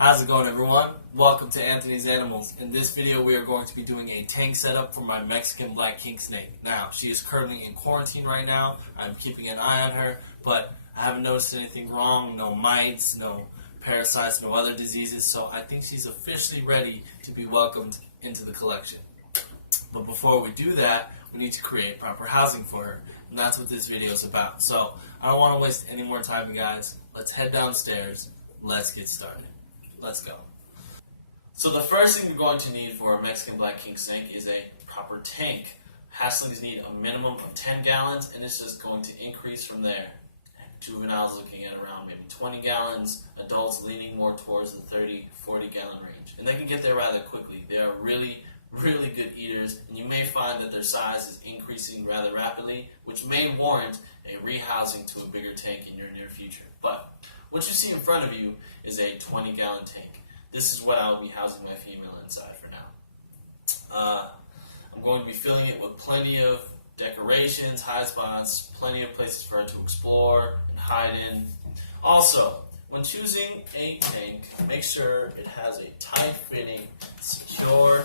How's it going, everyone? Welcome to Anthony's Animals. In this video we are going to be doing a tank setup for my Mexican Black Kingsnake. Now, she is currently in quarantine right now. I'm keeping an eye on her, but I haven't noticed anything wrong, no mites, no parasites, no other diseases, so I think she's officially ready to be welcomed into the collection. But before we do that, we need to create proper housing for her, and that's what this video is about. So, I don't want to waste any more time, guys. Let's head downstairs. Let's get started. Let's go. So the first thing we're going to need for a Mexican Black Kingsnake is a proper tank. Hatchlings need a minimum of 10 gallons, and it's just going to increase from there. Juveniles looking at around maybe 20 gallons, adults leaning more towards the 30-40 gallon range. And they can get there rather quickly. They are really good eaters, and you may find that their size is increasing rather rapidly, which may warrant a rehousing to a bigger tank in your near future. But what you see in front of you is a 20-gallon tank. This is what I will be housing my female inside for now. I'm going to be filling it with plenty of decorations, high spots, plenty of places for her to explore and hide in. Also, when choosing a tank, make sure it has a tight-fitting, secure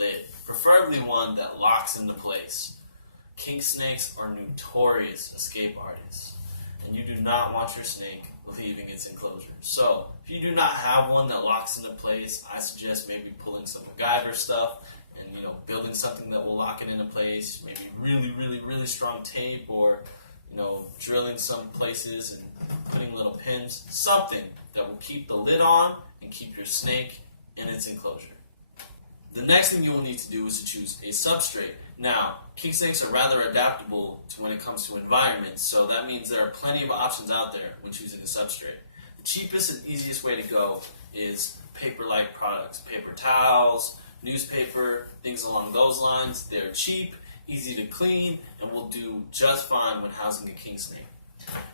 lid, preferably one that locks into place. Kingsnakes are notorious escape artists, and you do not want your snake leaving its enclosure. So, if you do not have one that locks into place, I suggest maybe pulling some MacGyver stuff and building something that will lock it into place. Maybe really strong tape, or drilling some places and putting little pins. Something that will keep the lid on and keep your snake in its enclosure. The next thing you will need to do is to choose a substrate. Now, kingsnakes are rather adaptable to when it comes to environments, so that means there are plenty of options out there when choosing a substrate. The cheapest and easiest way to go is paper-like products, paper towels, newspaper, things along those lines. They're cheap, easy to clean, and will do just fine when housing a kingsnake.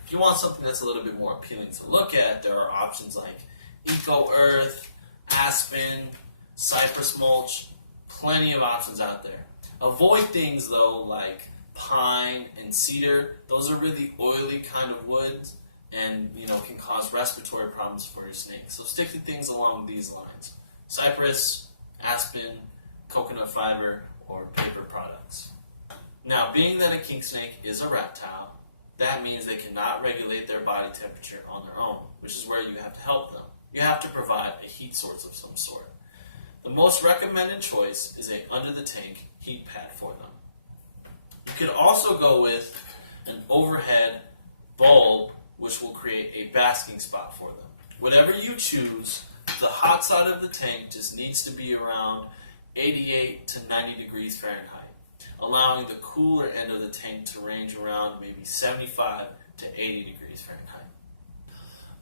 If you want something that's a little bit more appealing to look at, there are options like eco-earth, aspen, cypress mulch, plenty of options out there. Avoid things though like pine and cedar. Those are really oily kind of woods and can cause respiratory problems for your snake. So stick to things along these lines. Cypress, aspen, coconut fiber, or paper products. Now, being that a kingsnake is a reptile, that means they cannot regulate their body temperature on their own, which is where you have to help them. You have to provide a heat source of some sort. The most recommended choice is a under-the-tank heat pad for them. You could also go with an overhead bulb, which will create a basking spot for them. Whatever you choose, the hot side of the tank just needs to be around 88 to 90 degrees Fahrenheit, allowing the cooler end of the tank to range around maybe 75 to 80 degrees Fahrenheit.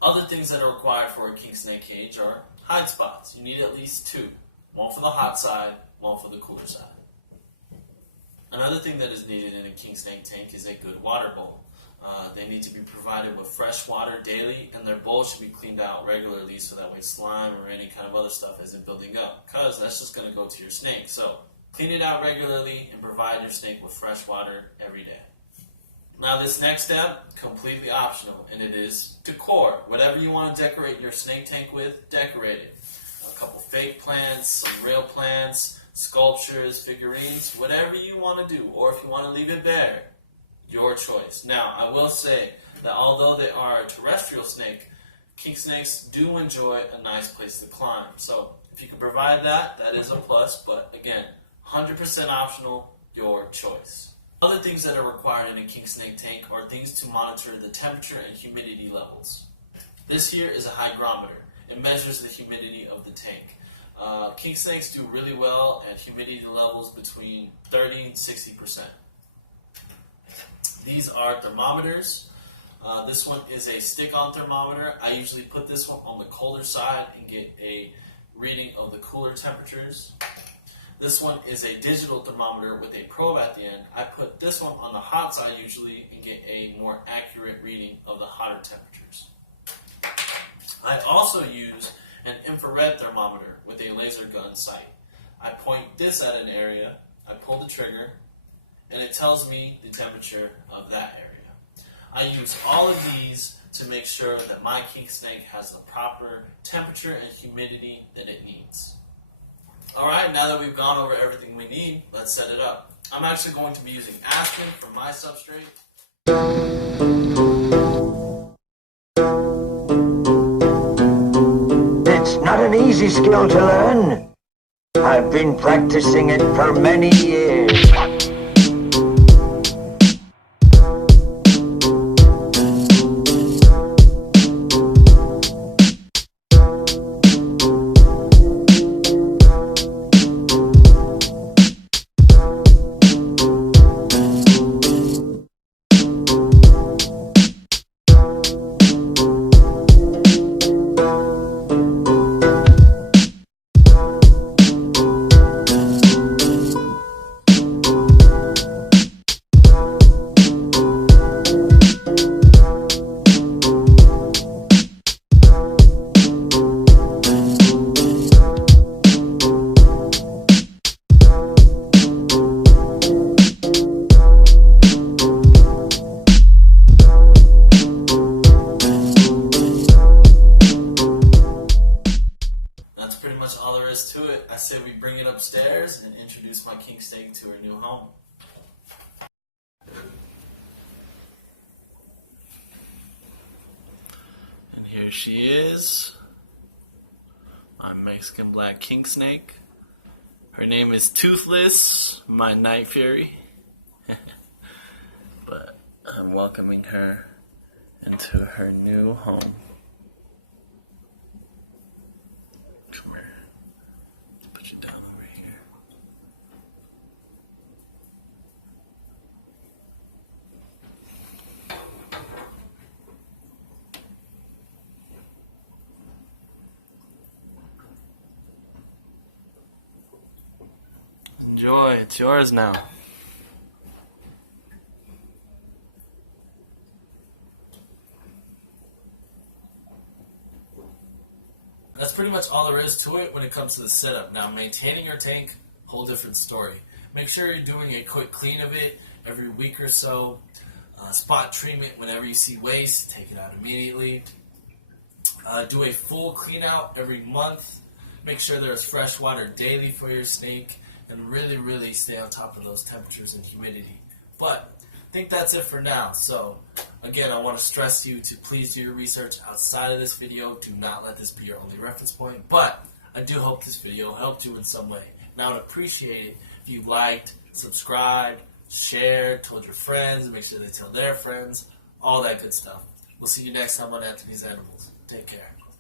Other things that are required for a kingsnake cage are hide spots. You need at least two. One for the hot side, one for the cooler side. Another thing that is needed in a kingsnake tank is a good water bowl. They need to be provided with fresh water daily, and their bowl should be cleaned out regularly so that way slime or any kind of other stuff isn't building up, because that's just going to go to your snake. So clean it out regularly and provide your snake with fresh water every day. Now this next step, completely optional, and it is decor. Whatever you want to decorate your snake tank with, decorate it. A couple fake plants, some real plants, sculptures, figurines, whatever you want to do, or if you want to leave it bare, your choice. Now, I will say that although they are a terrestrial snake, kingsnakes do enjoy a nice place to climb. So if you can provide that, that is a plus, but again, 100% optional, your choice. Other things that are required in a kingsnake tank are things to monitor the temperature and humidity levels. This here is a hygrometer. It measures the humidity of the tank. Kingsnakes do really well at humidity levels between 30 and 60%. These are thermometers. This one is a stick-on thermometer. I usually put this one on the colder side and get a reading of the cooler temperatures. This one is a digital thermometer with a probe at the end. I put this one on the hot side usually and get a more accurate reading of the hotter temperatures. I also use an infrared thermometer with a laser gun sight. I point this at an area, I pull the trigger, and it tells me the temperature of that area. I use all of these to make sure that my king snake has the proper temperature and humidity that it needs. Alright, now that we've gone over everything we need, let's set it up. I'm actually going to be using aspen for my substrate. It's not an easy skill to learn. I've been practicing it for many years. All there is to it. I say we bring it upstairs and introduce my king snake to her new home. And here she is, my Mexican Black Kingsnake. Her name is Toothless, my Night Fury. But I'm welcoming her into her new home. Enjoy, it's yours now. That's pretty much all there is to it when it comes to the setup. Now, maintaining your tank, whole different story. Make sure you're doing a quick clean of it every week or so. Spot treatment whenever you see waste, take it out immediately. Do a full clean out every month. Make sure there's fresh water daily for your snake. And really stay on top of those temperatures and humidity. But I think that's it for now. So again, I want to stress to you to please do your research outside of this video. Do not let this be your only reference point. But I do hope this video helped you in some way. And I would appreciate it if you liked, subscribed, shared, told your friends, make sure they tell their friends, all that good stuff. We'll see you next time on Anthony's Animals. Take care.